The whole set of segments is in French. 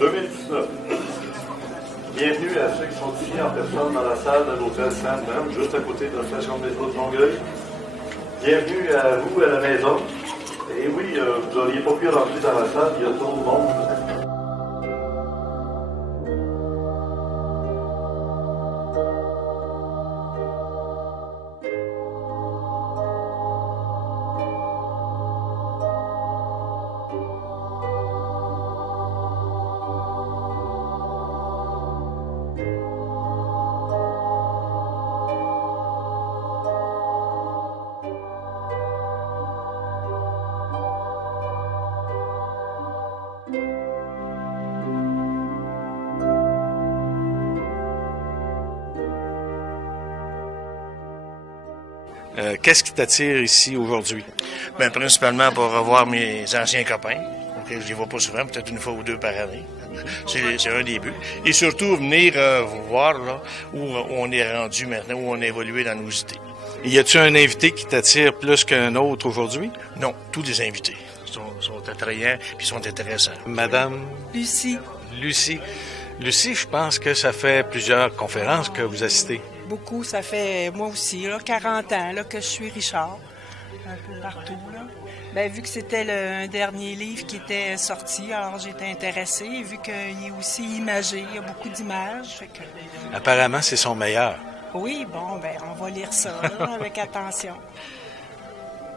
2019. Bienvenue à ceux qui sont ici en personne dans la salle de l'hôtel Sandman, juste à côté de la station de métro de Longueuil. Bienvenue à vous à la maison. Et oui, vous n'auriez pas pu rentrer dans la salle, il y a trop de monde. Qu'est-ce qui t'attire ici aujourd'hui? Bien, principalement pour revoir mes anciens copains. Okay, je ne les vois pas souvent, peut-être une fois ou deux par année. C'est un des buts. Et surtout, venir vous voir là, où on est rendu maintenant, où on a évolué dans nos idées. Y a-tu un invité qui t'attire plus qu'un autre aujourd'hui? Non, tous les invités sont attrayants puis sont intéressants. Madame? Lucie. Lucie, je pense que ça fait plusieurs conférences que vous assistez. Beaucoup, ça fait moi aussi, là, 40 ans là, que je suis Richard, un peu partout. Là. Bien, vu que c'était un dernier livre qui était sorti, alors j'étais intéressée, vu qu'il est aussi imagé, il y a beaucoup d'images. Que... Apparemment, c'est son meilleur. Oui, bon, ben on va lire ça là, avec attention.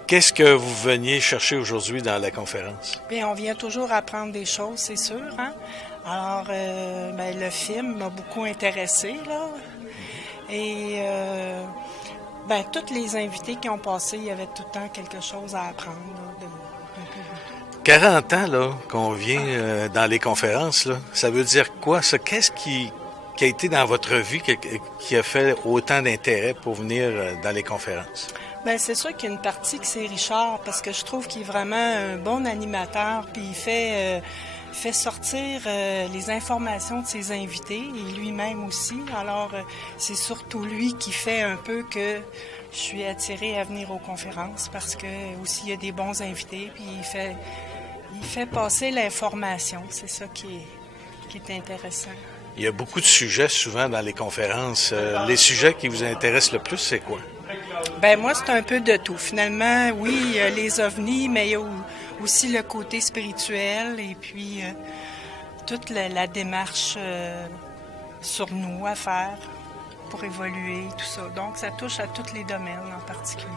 Qu'est-ce que vous veniez chercher aujourd'hui dans la conférence? Bien, on vient toujours apprendre des choses, c'est sûr. Hein? Alors, ben, le film m'a beaucoup intéressée, là. Et ben, tous les invités qui ont passé, il y avait tout le temps quelque chose à apprendre. Là, 40 ans là, qu'on vient dans les conférences, là, ça veut dire quoi? Ça? Qu'est-ce qui a été dans votre vie qui a fait autant d'intérêt pour venir dans les conférences? Bien, c'est sûr qu'il y a une partie que c'est Richard, parce que je trouve qu'il est vraiment un bon animateur, puis il fait sortir les informations de ses invités et lui-même aussi. Alors, c'est surtout lui qui fait un peu que je suis attirée à venir aux conférences parce que aussi il y a des bons invités puis il fait passer l'information. C'est ça qui est intéressant. Il y a beaucoup de sujets souvent dans les conférences. Les sujets qui vous intéressent le plus, c'est quoi? Ben moi, c'est un peu de tout. Finalement, oui, il y a les ovnis, mais il y a aussi le côté spirituel et puis toute la démarche sur nous à faire pour évoluer, tout ça. Donc, ça touche à tous les domaines en particulier.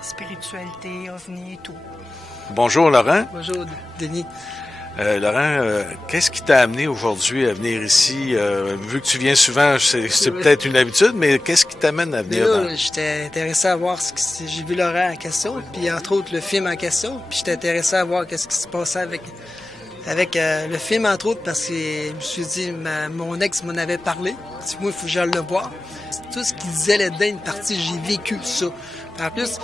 Spiritualité, ovni et tout. Bonjour, Laurent. Bonjour, Denis. Laurent, qu'est-ce qui t'a amené aujourd'hui à venir ici? Vu que tu viens souvent, c'est peut-être une habitude, mais qu'est-ce qui t'amène à venir? Là, j'étais intéressé à voir j'ai vu Laurent en question, puis entre autres le film en question, puis j'étais intéressé à voir qu'est-ce qui se passait avec le film, entre autres, parce que je me suis dit, mon ex m'en avait parlé. Moi, il faut que j'aille le voir. Tout ce qu'il disait là-dedans, une partie, j'ai vécu ça. En plus,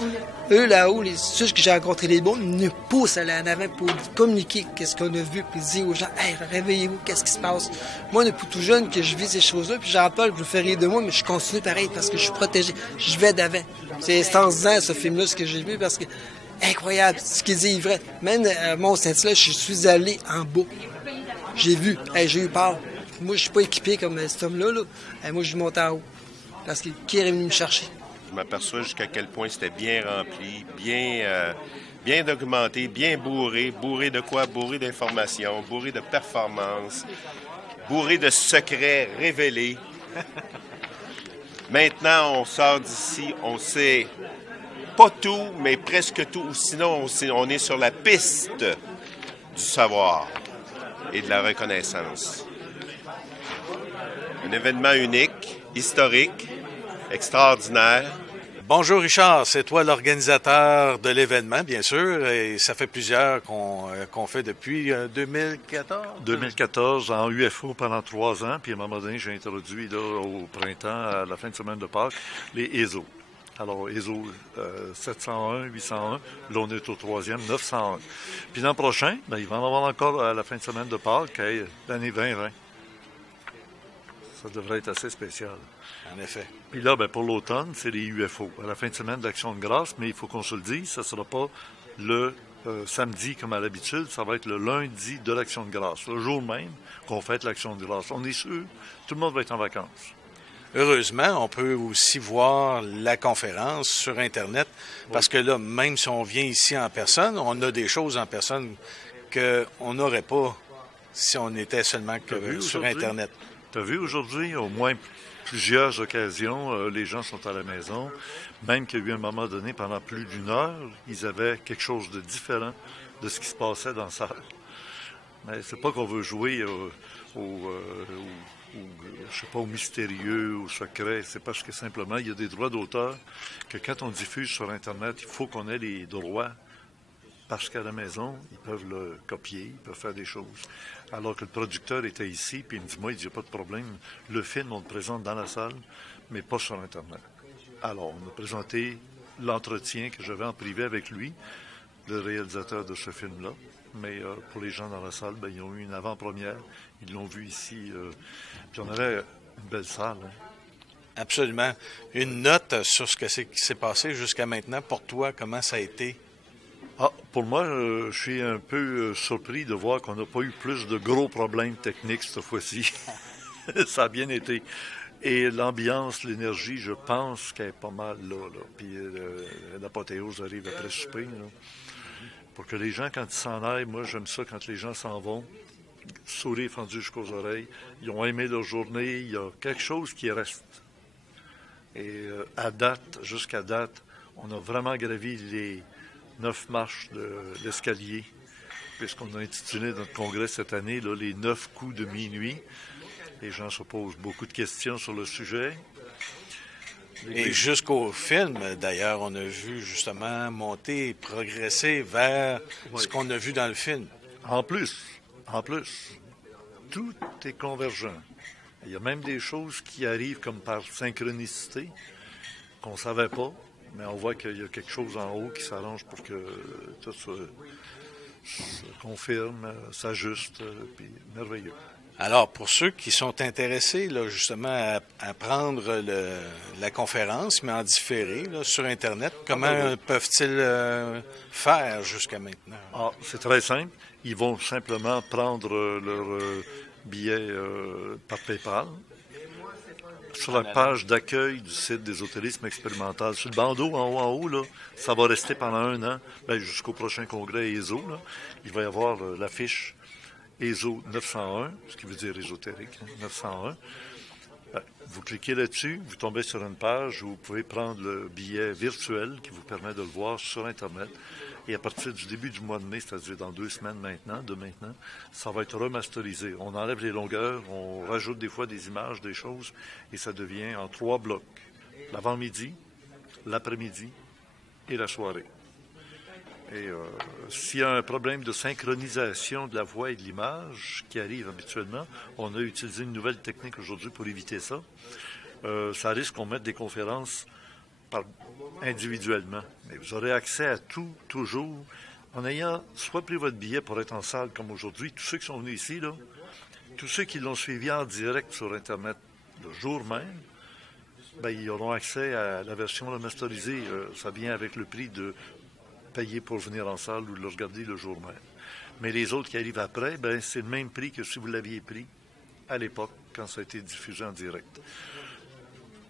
eux là-haut, ceux que j'ai rencontrés les bons, nous poussent à en avant pour communiquer qu'est-ce qu'on a vu, puis dire aux gens, hey, réveillez-vous, qu'est-ce qui se passe? Moi, depuis tout jeune que je vis ces choses-là, puis j'en parle, je me fais rire de moi, mais je continue pareil parce que je suis protégé. Je vais d'avant. C'est en disant ce film-là, ce que j'ai vu, parce que incroyable, ce qu'il dit est vrai. Même à Mont-Saint-Hilaire, je suis allé en bas. J'ai vu, j'ai eu peur. Moi, je suis pas équipé comme cet homme-là. Là. Moi, je monte en haut. Parce qu'il est venu me chercher. Je m'aperçois jusqu'à quel point c'était bien rempli, bien documenté, bien bourré. Bourré de quoi? Bourré d'informations, bourré de performances, bourré de secrets révélés. Maintenant, on sort d'ici, on sait pas tout, mais presque tout. Sinon, on est sur la piste du savoir et de la reconnaissance. Un événement unique, historique, extraordinaire. Bonjour Richard, c'est toi l'organisateur de l'événement, bien sûr, et ça fait plusieurs qu'on fait depuis 2014? 2014, en UFO pendant 3 ans, puis à un moment donné, j'ai introduit là, au printemps, à la fin de semaine de Pâques, les ESO. Alors, ESO 701, 801, là, on est au 3e, 901. Puis l'an prochain, il va en avoir encore à la fin de semaine de Pâques, l'année 2020. Ça devrait être assez spécial. En effet. Puis là, pour l'automne, c'est les UFO. À la fin de semaine d'Action de grâce, mais il faut qu'on se le dise, ça ne sera pas le samedi, comme à l'habitude, ça va être le lundi de l'Action de grâce, le jour même qu'on fête l'Action de grâce. On est sûr, tout le monde va être en vacances. Heureusement, on peut aussi voir la conférence sur Internet, parce que là, même si on vient ici en personne, on a des choses en personne qu'on n'aurait pas si on était seulement que sur Internet. Tu as vu aujourd'hui, au moins plusieurs occasions, les gens sont à la maison. Même qu'il y a eu un moment donné, pendant plus d'une heure, ils avaient quelque chose de différent de ce qui se passait dans la salle. Mais c'est pas qu'on veut jouer je sais pas, au mystérieux, au secret. C'est parce que simplement, il y a des droits d'auteur que quand on diffuse sur Internet, il faut qu'on ait les droits. Parce qu'à la maison, ils peuvent le copier, ils peuvent faire des choses. Alors que le producteur était ici, puis il me dit, moi, il n'y a pas de problème. Le film, on le présente dans la salle, mais pas sur Internet. Alors, on a présenté l'entretien que j'avais en privé avec lui, le réalisateur de ce film-là. Mais pour les gens dans la salle, ils ont eu une avant-première. Ils l'ont vu ici. Puis on avait une belle salle. Hein. Absolument. Une note sur ce qui s'est passé jusqu'à maintenant. Pour toi, comment ça a été? Pour moi, je suis un peu surpris de voir qu'on n'a pas eu plus de gros problèmes techniques cette fois-ci. Ça a bien été. Et l'ambiance, l'énergie, je pense qu'elle est pas mal là. Puis l'apothéose arrive après souper. Là. Pour que les gens, quand ils s'en aillent, moi, j'aime ça quand les gens s'en vont, sourire fendu jusqu'aux oreilles. Ils ont aimé leur journée. Il y a quelque chose qui reste. Et jusqu'à date, on a vraiment gravi les 9 marches de l'escalier, puisqu'on a intitulé notre congrès cette année là, les 9 coups de minuit. Les gens se posent beaucoup de questions sur le sujet. Et jusqu'au film, d'ailleurs, on a vu justement monter et progresser vers ce qu'on a vu dans le film. En plus, tout est convergent. Il y a même des choses qui arrivent comme par synchronicité qu'on ne savait pas. Mais on voit qu'il y a quelque chose en haut qui s'arrange pour que tout se confirme, s'ajuste, puis merveilleux. Alors, pour ceux qui sont intéressés là, justement à prendre la conférence, mais en différé là, sur Internet, comment peuvent-ils faire jusqu'à maintenant? C'est très simple. Ils vont simplement prendre leur billet par PayPal. Sur la page d'accueil du site d'Ésotérisme expérimental. Sur le bandeau, en haut, là, ça va rester pendant 1 an, jusqu'au prochain congrès ESO. Là, il va y avoir l'affiche ESO 901, ce qui veut dire ésotérique, 901. Vous cliquez là-dessus, vous tombez sur une page où vous pouvez prendre le billet virtuel qui vous permet de le voir sur Internet. Et à partir du début du mois de mai, c'est-à-dire dans 2 semaines maintenant, ça va être remasterisé. On enlève les longueurs, on rajoute des fois des images, des choses, et ça devient en 3 blocs. L'avant-midi, l'après-midi et la soirée. Et s'il y a un problème de synchronisation de la voix et de l'image qui arrive habituellement, on a utilisé une nouvelle technique aujourd'hui pour éviter ça. Ça risque qu'on mette des conférences individuellement. Mais vous aurez accès à tout, toujours, en ayant soit pris votre billet pour être en salle comme aujourd'hui. Tous ceux qui sont venus ici, là, tous ceux qui l'ont suivi en direct sur Internet le jour même, ils auront accès à la version remasterisée. Ça vient avec le prix de payer pour venir en salle ou de le regarder le jour même. Mais les autres qui arrivent après, c'est le même prix que si vous l'aviez pris à l'époque, quand ça a été diffusé en direct.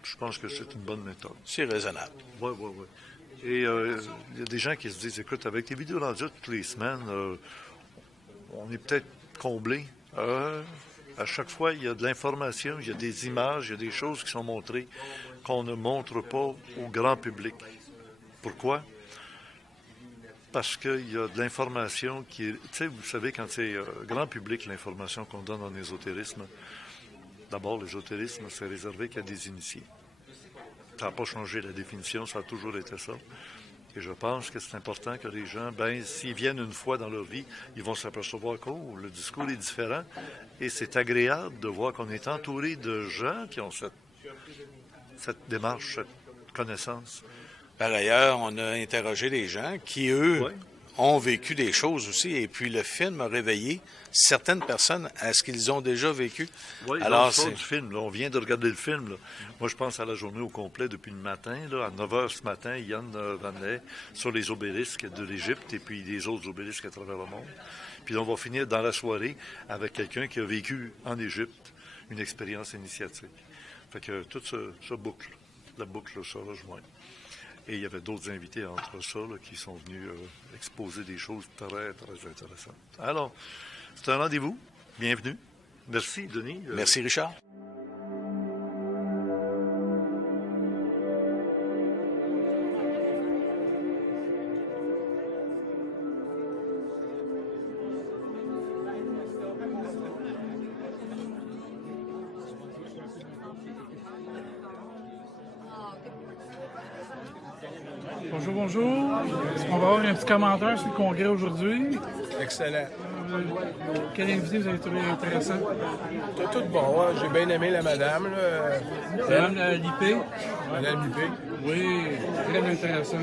Je pense que c'est une bonne méthode. C'est raisonnable. Oui. Et il y a des gens qui se disent, écoute, avec les vidéos rendues toutes les semaines, on est peut-être comblé. À chaque fois, il y a de l'information, il y a des images, il y a des choses qui sont montrées qu'on ne montre pas au grand public. Pourquoi? Parce qu'il y a de l'information qui est... Tu sais, vous savez, quand c'est grand public, l'information qu'on donne en ésotérisme, d'abord, l'ésotérisme, c'est réservé qu'à des initiés. Ça n'a pas changé la définition, ça a toujours été ça. Et je pense que c'est important que les gens, s'ils viennent une fois dans leur vie, ils vont s'apercevoir que le discours est différent. Et c'est agréable de voir qu'on est entouré de gens qui ont cette démarche, cette connaissance. Par ailleurs, on a interrogé des gens qui, eux, ont vécu des choses aussi. Et puis, le film a réveillé certaines personnes à ce qu'ils ont déjà vécu. Oui, alors, c'est du film. Là, on vient de regarder le film. Là. Moi, je pense à la journée au complet depuis le matin. Là, à 9 h ce matin, Yann revenait sur les obélisques de l'Égypte et puis les autres obélisques à travers le monde. Puis on va finir dans la soirée avec quelqu'un qui a vécu en Égypte une expérience initiatique. Fait que toute ce boucle, la boucle se rejoint. Et il y avait d'autres invités entre ça là, qui sont venus exposer des choses très, très intéressantes. Alors, c'est un rendez-vous. Bienvenue. Merci, Denis. Merci, Richard. Bonjour, bonjour. Est-ce qu'on va avoir un petit commentaire sur le congrès aujourd'hui? Excellent. Quel invité vous avez trouvé intéressant? C'est tout bon. Hein. J'ai bien aimé la madame. Là. Madame Lippé? Madame Lippé. Oui, très intéressant.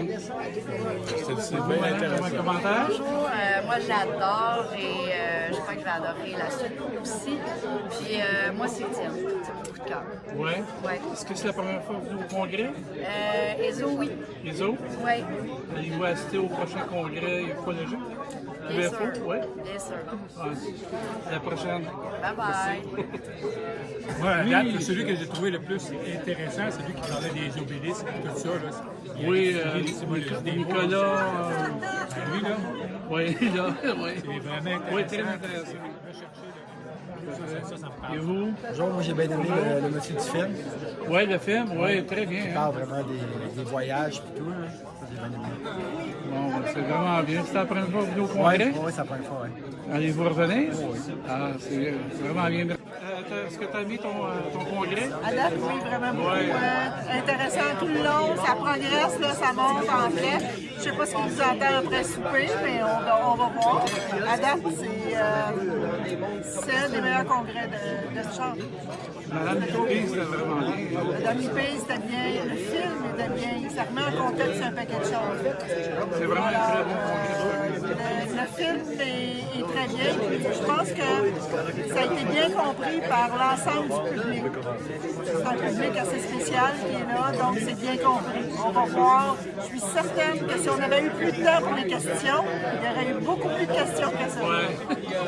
C'est bien intéressant. Un commentaire? Bonjour, moi j'adore et je crois que je vais adorer la suite aussi. Puis moi c'est Tim, c'est mon coup de cœur. Oui. Ouais. Est-ce que c'est la première fois que vous êtes au congrès? ESO, oui. ESO? Oui. Allez-vous assister au prochain congrès écologique? Bien UFO? sûr. Oui. Bien sûr. Ouais. À la prochaine. Bye bye. Moi, à date, celui que j'ai trouvé le plus intéressant, c'est celui qui parlait des obélisques et tout ça. Là. Oui, Nicolas. Lui, là. Oui, là, oui. C'est vraiment intéressant. Oui, très intéressant. Et vous? Bonjour, moi j'ai bien aimé le motif du film. Oui, le film, oui, très bien. Il parle vraiment des voyages et tout. Là. Ça, j'ai bien aimé. Bon, c'est vraiment bien. C'est la première fois que vous venez au congrès? Oui, c'est la première fois, oui. Allez-vous revenir? Oui. Ah, c'est vraiment bien. Est-ce que tu as aimé ton congrès? À date, oui, vraiment beaucoup. Intéressant tout le long, ça progresse, là, ça monte en fait. Je sais pas ce qui nous attend après souper, mais on va voir. À date, c'est un des meilleurs congrès de ce genre. Madame Lippé, c'était vraiment bien. Madame Lippé, c'était bien. Le film était bien. Ça remet en contexte un paquet de choses. C'est vraiment un très bon congrès. Le film est très bien. Je pense que ça a été bien compris par l'ensemble du public. C'est un public assez spécial qui est là, donc c'est bien compris. On va voir. Je suis certaine que si on avait eu plus de temps pour les questions, il y aurait eu beaucoup plus de questions que ça. Ouais.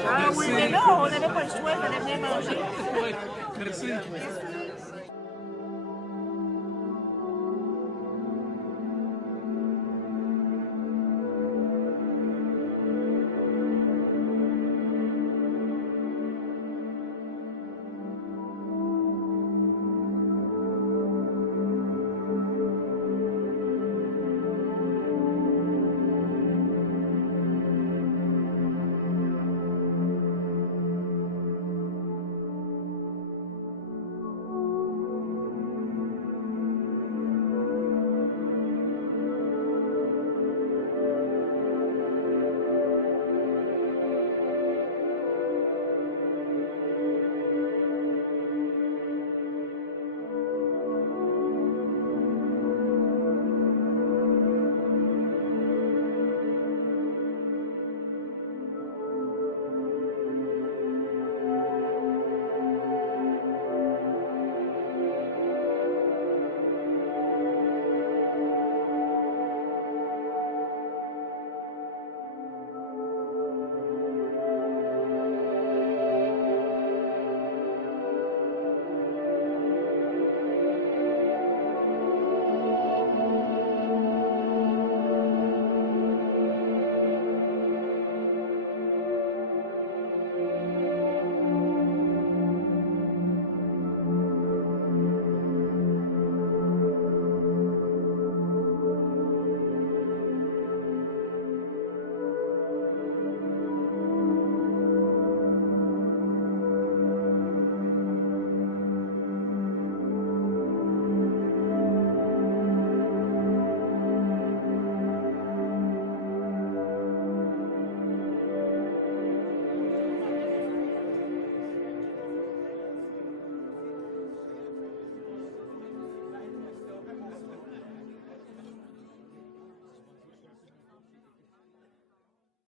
Ah oui, mais là, on n'avait pas le choix, il fallait venir manger. Oui, merci.